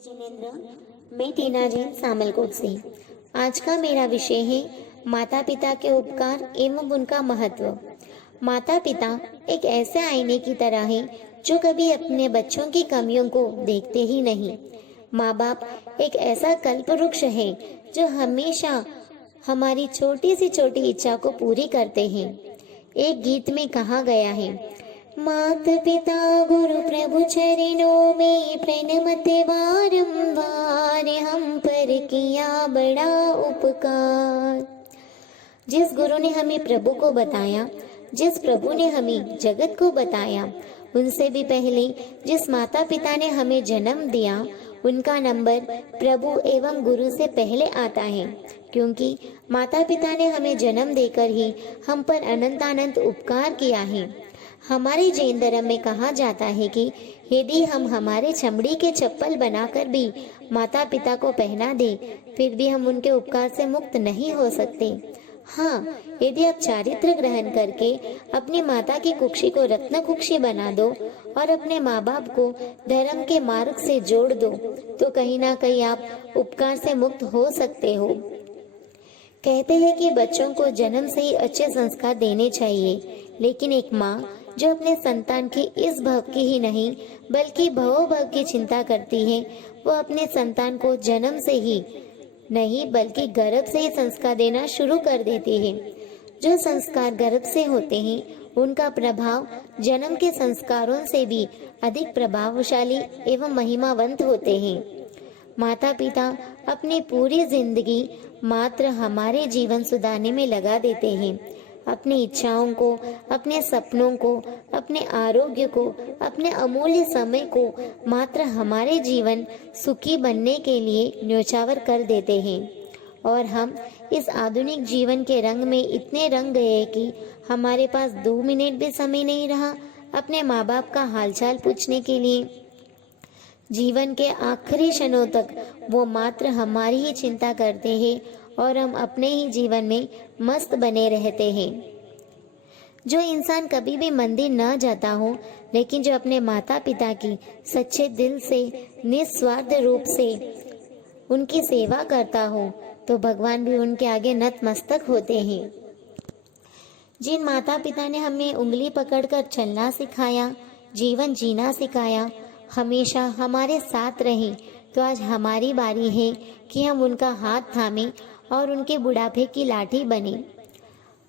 जिनेन्द्र, मैं टीना जैन सामलकोट से। आज का मेरा विषय है माता पिता के उपकार एवं उनका महत्व। माता पिता एक ऐसे आईने की तरह है जो कभी अपने बच्चों की कमियों को देखते ही नहीं। माँ बाप एक ऐसा कल्प वृक्ष है जो हमेशा हमारी छोटी सी छोटी इच्छा को पूरी करते हैं। एक गीत में कहा गया है, मात पिता गुरु प्रभु चरणों में प्रणमते बारंबार, हम पर किया बड़ा उपकार। जिस गुरु ने हमें प्रभु को बताया, जिस प्रभु ने हमें जगत को बताया, उनसे भी पहले जिस माता पिता ने हमें जन्म दिया, उनका नंबर प्रभु एवं गुरु से पहले आता है, क्योंकि माता पिता ने हमें जन्म देकर ही हम पर अनंत उपकार किया है। हमारे जैन धर्म में कहा जाता है कि यदि हम हमारे चमड़ी के चप्पल बनाकर भी माता पिता को पहना दे, फिर भी हम उनके उपकार से मुक्त नहीं हो सकते। हाँ, यदि आप चारित्र ग्रहण करके अपनी माता की कुक्षी को रत्न कुक्षी बना दो और अपने माँ बाप को धर्म के मार्ग से जोड़ दो, तो कहीं ना कहीं आप उपकार से मुक्त हो सकते हो। कहते हैं कि बच्चों को जन्म से ही अच्छे संस्कार देने चाहिए, लेकिन एक माँ जो अपने संतान की इस भव की ही नहीं बल्कि भवो भव की चिंता करती है, वो अपने संतान को जन्म से ही नहीं बल्कि गर्भ से ही संस्कार देना शुरू कर देती है। जो संस्कार गर्भ से होते हैं, उनका प्रभाव जन्म के संस्कारों से भी अधिक प्रभावशाली एवं महिमावंत होते हैं। माता पिता अपनी पूरी जिंदगी मात्र हमारे जीवन सुधारने में लगा देते हैं। अपनी इच्छाओं को, अपने सपनों को, अपने आरोग्य को, अपने अमूल्य समय को मात्र हमारे जीवन सुखी बनने के लिए न्योछावर कर देते हैं। और हम इस आधुनिक जीवन के रंग में इतने रंग गए कि हमारे पास 2 मिनट भी समय नहीं रहा अपने माँ बाप का हालचाल पूछने के लिए। जीवन के आखिरी क्षणों तक वो मात्र हमारी ही चिंता करते हैं और हम अपने ही जीवन में मस्त बने रहते हैं। जो इंसान कभी भी मंदिर न जाता हो, लेकिन जो अपने माता पिता की सच्चे दिल से निस्वार्थ रूप से उनकी सेवा करता हो, तो भगवान भी उनके आगे नतमस्तक होते हैं। जिन माता पिता ने हमें उंगली पकड़कर चलना सिखाया, जीवन जीना सिखाया, हमेशा हमारे साथ रहे, तो आज हमारी बारी है कि हम उनका हाथ थामें और उनके बुढ़ापे की लाठी बने।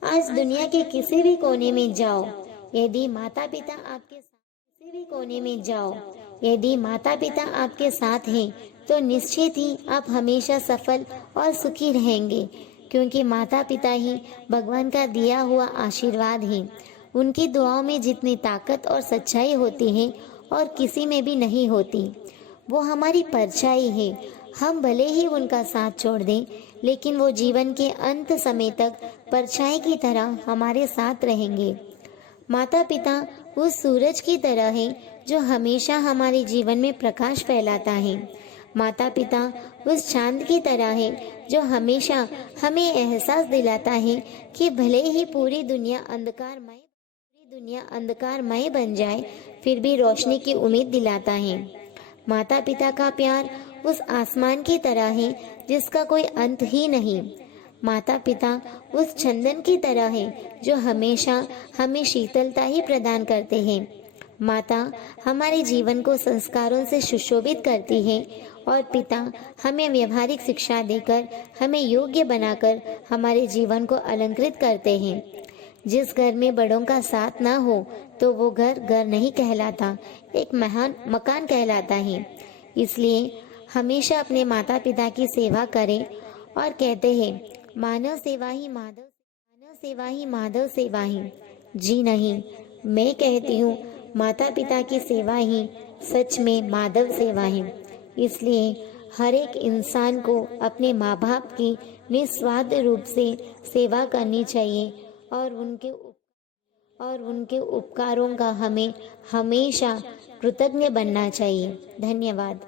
आज दुनिया के किसी भी कोने में जाओ, यदि माता पिता आपके साथ हैं, तो निश्चित ही आप हमेशा सफल और सुखी रहेंगे, क्योंकि माता पिता ही भगवान का दिया हुआ आशीर्वाद है। उनकी दुआओं में जितनी ताकत और सच्चाई होती है और किसी में भी नहीं होती। वो हमारी परछाई है। हम भले ही उनका साथ छोड़ दें, लेकिन वो जीवन के अंत समय तक परछाई की तरह हमारे साथ रहेंगे। माता पिता उस सूरज की तरह है जो हमेशा हमारे जीवन में प्रकाश फैलाता है। माता पिता उस चांद की तरह है जो हमेशा हमें एहसास दिलाता है कि भले ही पूरी दुनिया अंधकारमय बन जाए, फिर भी रोशनी की उम्मीद दिलाता है। माता पिता का प्यार उस आसमान की तरह है जिसका कोई अंत ही नहीं। माता पिता उस चंदन की तरह है जो हमेशा हमें शीतलता ही प्रदान करते हैं। माता हमारे जीवन को संस्कारों से सुशोभित करती है और पिता हमें व्यवहारिक शिक्षा देकर, हमें योग्य बनाकर हमारे जीवन को अलंकृत करते हैं। जिस घर में बड़ों का साथ ना हो, तो वो घर नहीं कहलाता, एक महान मकान कहलाता है। इसलिए हमेशा अपने माता पिता की सेवा करें। और कहते हैं, मानव सेवा ही माधव सेवा ही। जी नहीं, मैं कहती हूँ माता पिता की सेवा ही सच में माधव सेवा है। इसलिए हर एक इंसान को अपने माँ बाप की निस्वार्थ रूप से सेवा करनी चाहिए और उनके उपकारों का हमें हमेशा कृतज्ञ बनना चाहिए। धन्यवाद।